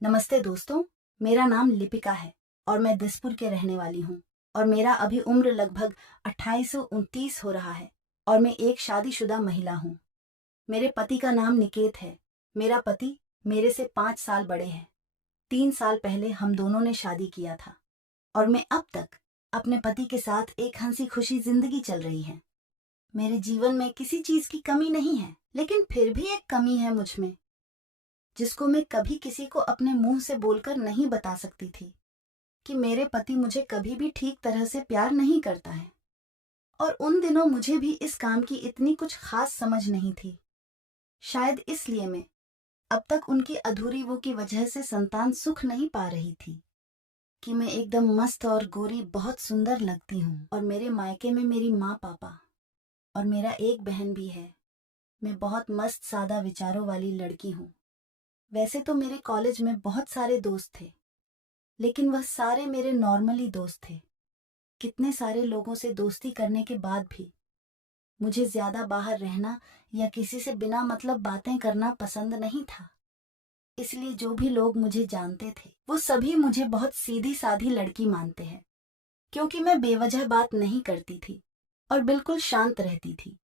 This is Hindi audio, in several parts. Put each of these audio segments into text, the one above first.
नमस्ते दोस्तों। मेरा नाम लिपिका है और मैं दिसपुर के रहने वाली हूँ। और मेरा अभी उम्र लगभग 28-29 हो रहा है और मैं एक शादीशुदा महिला हूँ। मेरे पति का नाम निकेत है। मेरा पति मेरे से 5 साल बड़े हैं। 3 साल पहले हम दोनों ने शादी किया था और मैं अब तक अपने पति के साथ एक हंसी खुशी जिंदगी चल रही है। मेरे जीवन में किसी चीज की कमी नहीं है, लेकिन फिर भी एक कमी है मुझ में, जिसको मैं कभी किसी को अपने मुंह से बोलकर नहीं बता सकती थी कि मेरे पति मुझे कभी भी ठीक तरह से प्यार नहीं करता है। और उन दिनों मुझे भी इस काम की इतनी कुछ खास समझ नहीं थी। शायद इसलिए मैं अब तक उनकी अधूरी वो की वजह से संतान सुख नहीं पा रही थी कि मैं एकदम मस्त और गोरी बहुत सुंदर लगती हूँ और मेरे मायके में मेरी माँ पापा और मेरा एक बहन भी है। मैं बहुत मस्त सादा विचारों वाली लड़की हूँ। वैसे तो मेरे कॉलेज में बहुत सारे दोस्त थे, लेकिन वह सारे मेरे नॉर्मली दोस्त थे। कितने सारे लोगों से दोस्ती करने के बाद भी मुझे ज्यादा बाहर रहना या किसी से बिना मतलब बातें करना पसंद नहीं था। इसलिए जो भी लोग मुझे जानते थे वो सभी मुझे बहुत सीधी साधी लड़की मानते हैं, क्योंकि मैं बेवजह बात नहीं करती थी और बिल्कुल शांत रहती थी।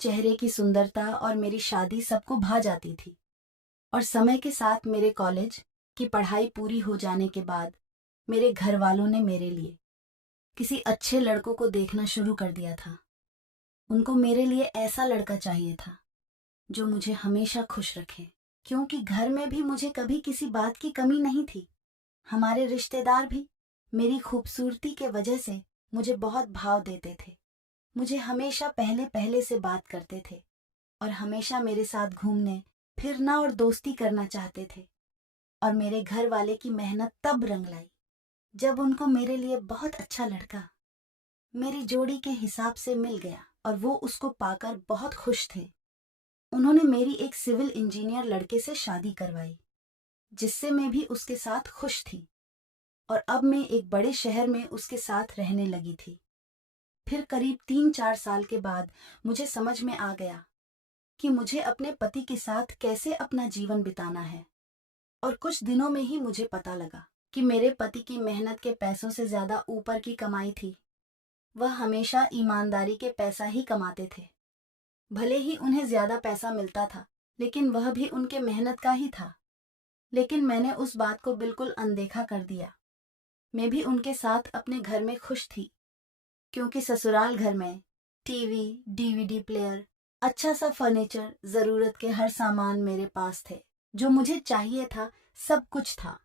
चेहरे की सुंदरता और मेरी शादी सबको भा जाती थी। और समय के साथ मेरे कॉलेज की पढ़ाई पूरी हो जाने के बाद मेरे घर वालों ने मेरे लिए किसी अच्छे लड़कों को देखना शुरू कर दिया था। उनको मेरे लिए ऐसा लड़का चाहिए था जो मुझे हमेशा खुश रखे, क्योंकि घर में भी मुझे कभी किसी बात की कमी नहीं थी। हमारे रिश्तेदार भी मेरी खूबसूरती के वजह से मुझे बहुत भाव देते थे। मुझे हमेशा पहले पहले से बात करते थे और हमेशा मेरे साथ घूमने फिरना और दोस्ती करना चाहते थे। और मेरे घर वाले की मेहनत तब रंग लाई जब उनको मेरे लिए बहुत अच्छा लड़का मेरी जोड़ी के हिसाब से मिल गया और वो उसको पाकर बहुत खुश थे। उन्होंने मेरी एक सिविल इंजीनियर लड़के से शादी करवाई, जिससे मैं भी उसके साथ खुश थी। और अब मैं एक बड़े शहर में उसके साथ रहने लगी थी। फिर करीब 3-4 साल के बाद मुझे समझ में आ गया कि मुझे अपने पति के साथ कैसे अपना जीवन बिताना है। और कुछ दिनों में ही मुझे पता लगा कि मेरे पति की मेहनत के पैसों से ज्यादा ऊपर की कमाई थी। वह हमेशा ईमानदारी के पैसा ही कमाते थे। भले ही उन्हें ज्यादा पैसा मिलता था, लेकिन वह भी उनके मेहनत का ही था। लेकिन मैंने उस बात को बिल्कुल अनदेखा कर दिया। मैं भी उनके साथ अपने घर में खुश थी, क्योंकि ससुराल घर में टीवी, डीवीडी प्लेयर, अच्छा सा फर्नीचर, जरूरत के हर सामान मेरे पास थे। जो मुझे चाहिए था सब कुछ था।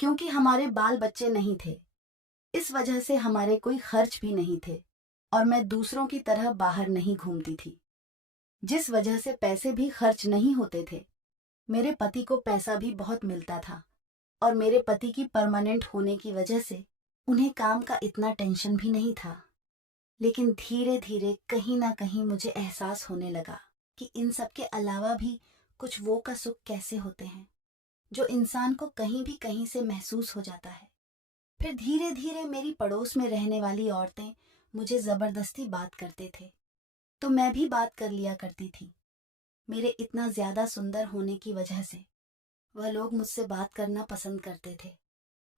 क्योंकि हमारे बाल बच्चे नहीं थे, इस वजह से हमारे कोई खर्च भी नहीं थे और मैं दूसरों की तरह बाहर नहीं घूमती थी, जिस वजह से पैसे भी खर्च नहीं होते थे। मेरे पति को पैसा भी बहुत मिलता था और मेरे पति की परमानेंट होने की वजह से उन्हें काम का इतना टेंशन भी नहीं था। लेकिन धीरे धीरे कहीं ना कहीं मुझे एहसास होने लगा कि इन सब के अलावा भी कुछ वो का सुख कैसे होते हैं, जो इंसान को कहीं भी कहीं से महसूस हो जाता है। फिर धीरे धीरे मेरी पड़ोस में रहने वाली औरतें मुझे जबरदस्ती बात करते थे, तो मैं भी बात कर लिया करती थी। मेरे इतना ज्यादा सुंदर होने की वजह से वह लोग मुझसे बात करना पसंद करते थे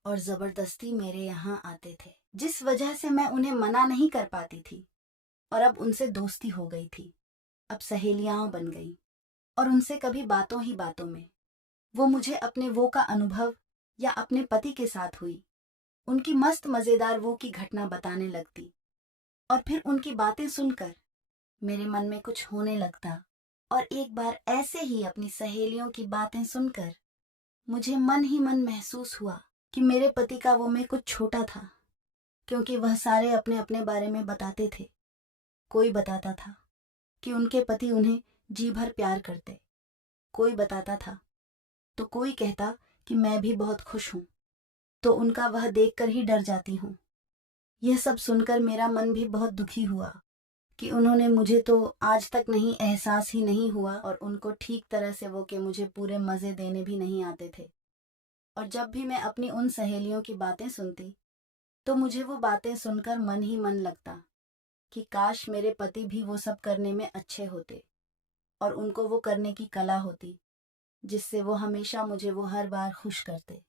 और जबरदस्ती मेरे यहाँ आते थे, जिस वजह से मैं उन्हें मना नहीं कर पाती थी। और अब उनसे दोस्ती हो गई थी, अब सहेलियां बन गई। और उनसे कभी बातों ही बातों में वो मुझे अपने वो का अनुभव या अपने पति के साथ हुई उनकी मस्त मजेदार वो की घटना बताने लगती। और फिर उनकी बातें सुनकर मेरे मन में कुछ होने लगता। और एक बार ऐसे ही अपनी सहेलियों की बातें सुनकर मुझे मन ही मन महसूस हुआ कि मेरे पति का वो मैं कुछ छोटा था, क्योंकि वह सारे अपने अपने बारे में बताते थे। कोई बताता था कि उनके पति उन्हें जी भर प्यार करते, कोई बताता था तो कोई कहता कि मैं भी बहुत खुश हूं, तो उनका वह देखकर ही डर जाती हूँ। यह सब सुनकर मेरा मन भी बहुत दुखी हुआ कि उन्होंने मुझे तो आज तक नहीं एहसास ही नहीं हुआ और उनको ठीक तरह से वो कि मुझे पूरे मजे देने भी नहीं आते थे। और जब भी मैं अपनी उन सहेलियों की बातें सुनती तो मुझे वो बातें सुनकर मन ही मन लगता कि काश मेरे पति भी वो सब करने में अच्छे होते और उनको वो करने की कला होती जिससे वो हमेशा मुझे वो हर बार खुश करते।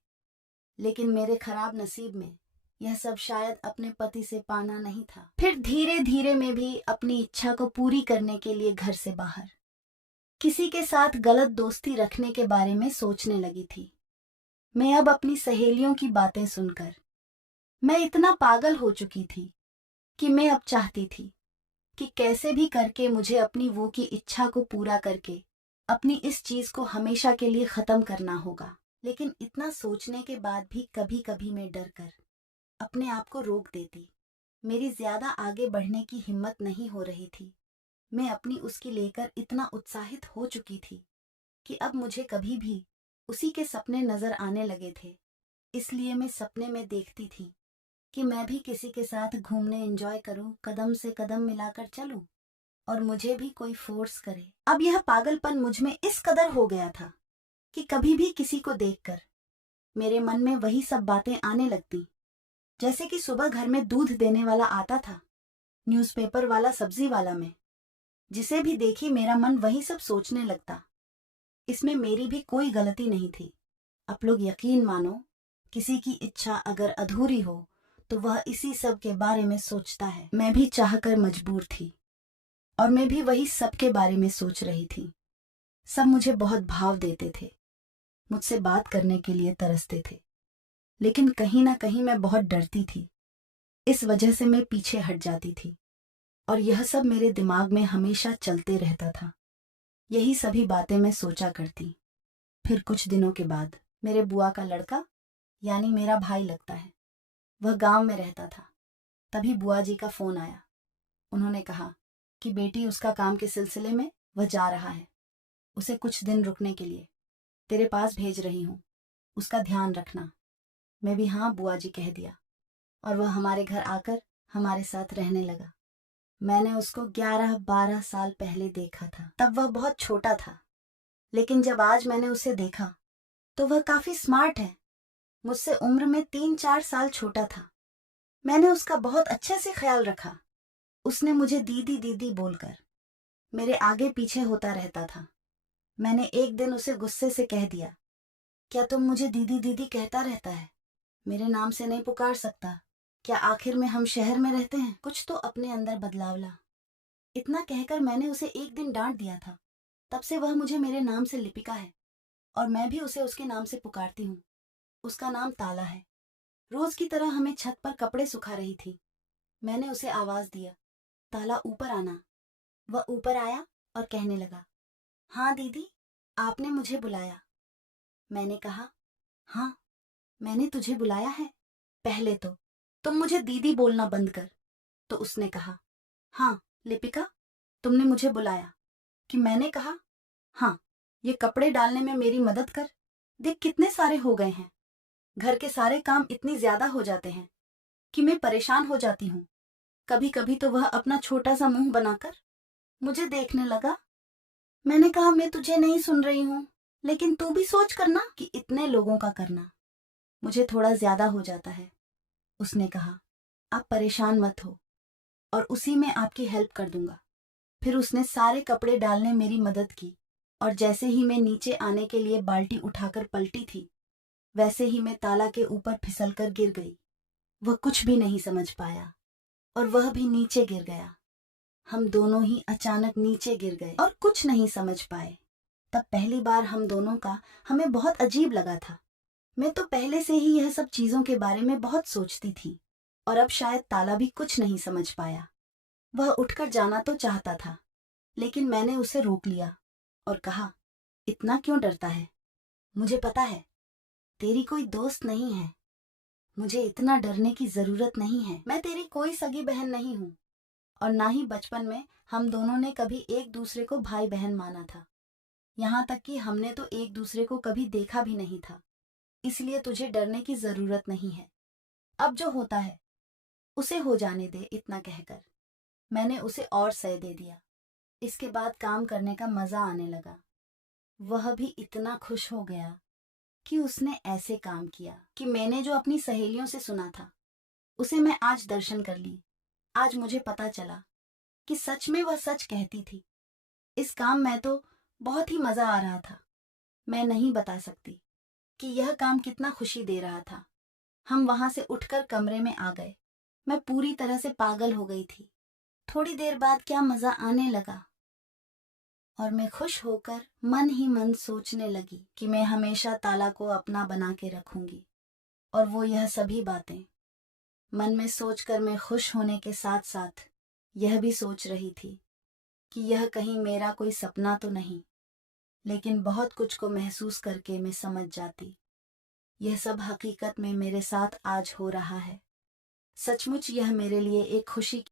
लेकिन मेरे खराब नसीब में यह सब शायद अपने पति से पाना नहीं था। फिर धीरे धीरे मैं भी अपनी इच्छा को पूरी करने के लिए घर से बाहर किसी के साथ गलत दोस्ती रखने के बारे में सोचने लगी थी। मैं अब अपनी सहेलियों की बातें सुनकर मैं इतना पागल हो चुकी थी कि मैं अब चाहती थी कि कैसे भी करके मुझे अपनी वो की इच्छा को पूरा करके अपनी इस चीज को हमेशा के लिए खत्म करना होगा। लेकिन इतना सोचने के बाद भी कभी कभी मैं डर कर अपने आप को रोक देती। मेरी ज्यादा आगे बढ़ने की हिम्मत नहीं हो रही थी। मैं अपनी उसकी लेकर इतना उत्साहित हो चुकी थी कि अब मुझे कभी भी उसी के सपने नजर आने लगे थे। इसलिए मैं सपने में देखती थी कि मैं भी किसी के साथ घूमने एंजॉय करूं, कदम से कदम मिलाकर चलूं और मुझे भी कोई फोर्स करे। अब यह पागलपन मुझ में इस कदर हो गया था कि कभी भी किसी को देखकर मेरे मन में वही सब बातें आने लगती। जैसे कि सुबह घर में दूध देने वाला आता था, न्यूज़पेपर वाला, सब्जी वाला, में जिसे भी देखी मेरा मन वही सब सोचने लगता। इसमें मेरी भी कोई गलती नहीं थी। आप लोग यकीन मानो, किसी की इच्छा अगर अधूरी हो तो वह इसी सब के बारे में सोचता है। मैं भी चाहकर मजबूर थी और मैं भी वही सब के बारे में सोच रही थी। सब मुझे बहुत भाव देते थे, मुझसे बात करने के लिए तरसते थे, लेकिन कहीं ना कहीं मैं बहुत डरती थी। इस वजह से मैं पीछे हट जाती थी और यह सब मेरे दिमाग में हमेशा चलते रहता था। यही सभी बातें मैं सोचा करती। फिर कुछ दिनों के बाद मेरे बुआ का लड़का, यानी मेरा भाई लगता है, वह गांव में रहता था। तभी बुआ जी का फोन आया। उन्होंने कहा कि बेटी, उसका काम के सिलसिले में वह जा रहा है, उसे कुछ दिन रुकने के लिए तेरे पास भेज रही हूँ, उसका ध्यान रखना। मैं भी हाँ बुआ जी कह दिया और वह हमारे घर आकर हमारे साथ रहने लगा। मैंने उसको 11-12 साल पहले देखा था। तब वह बहुत छोटा था, लेकिन जब आज मैंने उसे देखा तो वह काफी स्मार्ट है। मुझसे उम्र में 3-4 साल छोटा था। मैंने उसका बहुत अच्छे से ख्याल रखा। उसने मुझे दीदी दीदी बोलकर मेरे आगे पीछे होता रहता था। मैंने एक दिन उसे गुस्से से कह दिया, क्या तुम मुझे दीदी दीदी कहता रहता है? मेरे नाम से नहीं पुकार सकता क्या? आखिर में हम शहर में रहते हैं, कुछ तो अपने अंदर बदलाव ला। इतना कहकर मैंने उसे एक दिन डांट दिया था। तब से वह मुझे मेरे नाम से लिपिका है और मैं भी उसे उसके नाम से पुकारती हूँ। उसका नाम ताला है। रोज की तरह हमें छत पर कपड़े सुखा रही थी। मैंने उसे आवाज दिया, ताला ऊपर आना। वह ऊपर आया और कहने लगा, हाँ दीदी, आपने मुझे बुलाया। मैंने कहा, हाँ, मैंने तुझे बुलाया है। पहले तो तुम मुझे दीदी बोलना बंद कर। तो उसने कहा, हाँ लिपिका, तुमने मुझे बुलाया। कि मैंने कहा, हाँ, ये कपड़े डालने में मेरी मदद कर। देख कितने सारे हो गए हैं। घर के सारे काम इतनी ज्यादा हो जाते हैं कि मैं परेशान हो जाती हूँ। कभी कभी तो वह अपना छोटा सा मुंह बनाकर मुझे देखने लगा। मैंने कहा, मैं तुझे नहीं सुन रही हूँ, लेकिन तू भी सोच करना कि इतने लोगों का करना मुझे थोड़ा ज्यादा हो जाता है। उसने कहा, आप परेशान मत हो और उसी में आपकी हेल्प कर दूंगा। फिर उसने सारे कपड़े डालने मेरी मदद की और जैसे ही मैं नीचे आने के लिए बाल्टी उठाकर पलटी थी, वैसे ही मैं ताला के ऊपर फिसलकर गिर गई। वह कुछ भी नहीं समझ पाया और वह भी नीचे गिर गया। हम दोनों ही अचानक नीचे गिर गए और कुछ नहीं समझ पाए। तब पहली बार हम दोनों का हमें बहुत अजीब लगा था। मैं तो पहले से ही यह सब चीजों के बारे में बहुत सोचती थी और अब शायद ताला भी कुछ नहीं समझ पाया। वह उठकर जाना तो चाहता था, लेकिन मैंने उसे रोक लिया और कहा, इतना क्यों डरता है? मुझे पता है तेरी कोई दोस्त नहीं है। मुझे इतना डरने की जरूरत नहीं है। मैं तेरी कोई सगी बहन नहीं हूँ और ना ही बचपन में हम दोनों ने कभी एक दूसरे को भाई बहन माना था। यहाँ तक कि हमने तो एक दूसरे को कभी देखा भी नहीं था। इसलिए तुझे डरने की जरूरत नहीं है। अब जो होता है उसे हो जाने दे। इतना कहकर मैंने उसे और सह दे दिया। इसके बाद काम करने का मजा आने लगा। वह भी इतना खुश हो गया कि उसने ऐसे काम किया कि मैंने जो अपनी सहेलियों से सुना था उसे मैं आज दर्शन कर ली। आज मुझे पता चला कि सच में वह सच कहती थी। इस काम में तो बहुत ही मजा आ रहा था। मैं नहीं बता सकती कि यह काम कितना खुशी दे रहा था। हम वहां से उठकर कमरे में आ गए। मैं पूरी तरह से पागल हो गई थी। थोड़ी देर बाद क्या मजा आने लगा और मैं खुश होकर मन ही मन सोचने लगी कि मैं हमेशा ताला को अपना बना के रखूंगी। और वो यह सभी बातें मन में सोचकर मैं खुश होने के साथ साथ यह भी सोच रही थी कि यह कहीं मेरा कोई सपना तो नहीं। लेकिन बहुत कुछ को महसूस करके मैं समझ जाती, यह सब हकीकत में मेरे साथ आज हो रहा है। सचमुच यह मेरे लिए एक खुशी